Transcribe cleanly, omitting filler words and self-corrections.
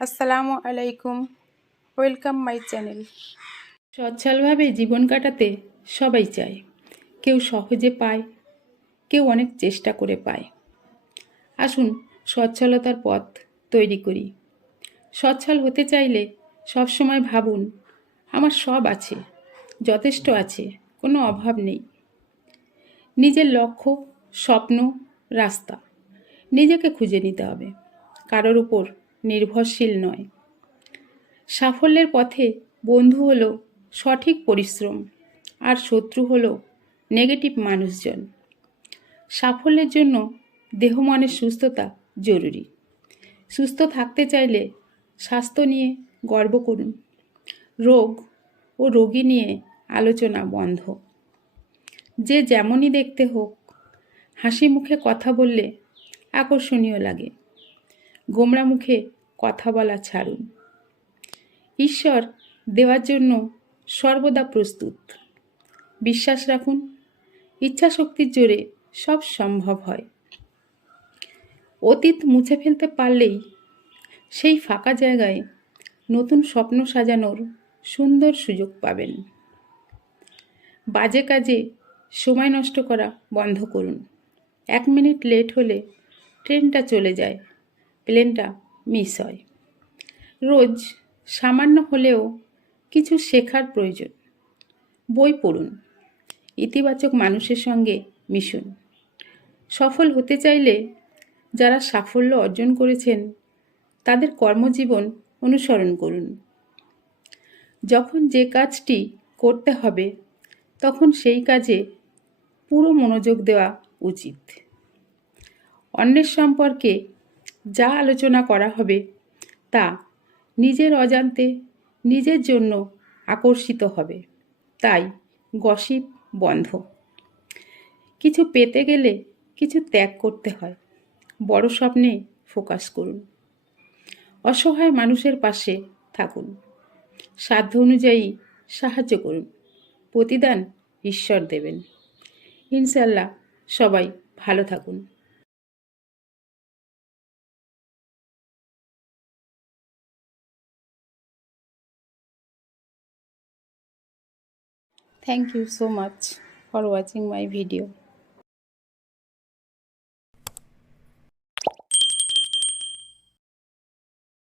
আসসালামু আলাইকুম, welcome my channel. সচ্ছলভাবে জীবন কাটাতে সবাই চায়। কেউ সহজে পায়, কেউ অনেক চেষ্টা করে পায়। আসুন সচ্ছলতার পথ তৈরি করি। সচ্ছল হতে চাইলে সবসময় ভাবুন, আমার সব আছে, যথেষ্ট আছে, কোনো অভাব নেই। নিজের লক্ষ্য, স্বপ্ন, রাস্তা নিজেকে খুঁজে নিতে হবে, কারোর উপর নির্ভরশীল নয়। সাফল্যের পথে বন্ধু হলো সঠিক পরিশ্রম, আর শত্রু হলো নেগেটিভ মানুষজন। সাফল্যের জন্য দেহ মনের সুস্থতা জরুরি। সুস্থ থাকতে চাইলে স্বাস্থ্য নিয়ে গর্ব করুন। রোগ ও রোগী নিয়ে আলোচনা বন্ধ। যে যেমনই দেখতে হোক, হাসি মুখে কথা বললে আকর্ষণীয় লাগে। গোমরা মুখে কথা বলা ছাড়ুন। ঈশ্বর দেওয়ার জন্য সর্বদা প্রস্তুত। বিশ্বাস রাখুন, ইচ্ছাশক্তির জোরে সব সম্ভব হয়। অতীত মুছে ফেলতে পারলেই সেই ফাঁকা জায়গায় নতুন স্বপ্ন সাজানোর সুন্দর সুযোগ পাবেন। বাজে কাজে সময় নষ্ট করা বন্ধ করুন। 1 মিনিট লেট হলে ট্রেনটা চলে যায়, প্লেনটা মিস হয়। রোজ সামান্য হলেও কিছু শেখার প্রয়োজন। বই পড়ুন, ইতিবাচক মানুষের সঙ্গে মিশুন। সফল হতে চাইলে যারা সাফল্য অর্জন করেছেন তাদের কর্মজীবন অনুসরণ করুন। যখন যে কাজটি করতে হবে তখন সেই কাজে পুরো মনোযোগ দেওয়া উচিত। অন্যের সম্পর্কে যা আলোচনা করা হবে তা নিজের অজান্তে নিজের জন্য আকর্ষিত হবে, তাই গসিপ বন্ধ। কিছু পেতে গেলে কিছু ত্যাগ করতে হয়। বড় স্বপ্নে ফোকাস করুন। অসহায় মানুষের পাশে থাকুন। সাধ্য অনুযায়ী সাহায্য করুন। প্রতিদান ঈশ্বর দেবেন। ইনশাল্লাহ সবাই ভালো থাকুন। Thank you so much for watching my video.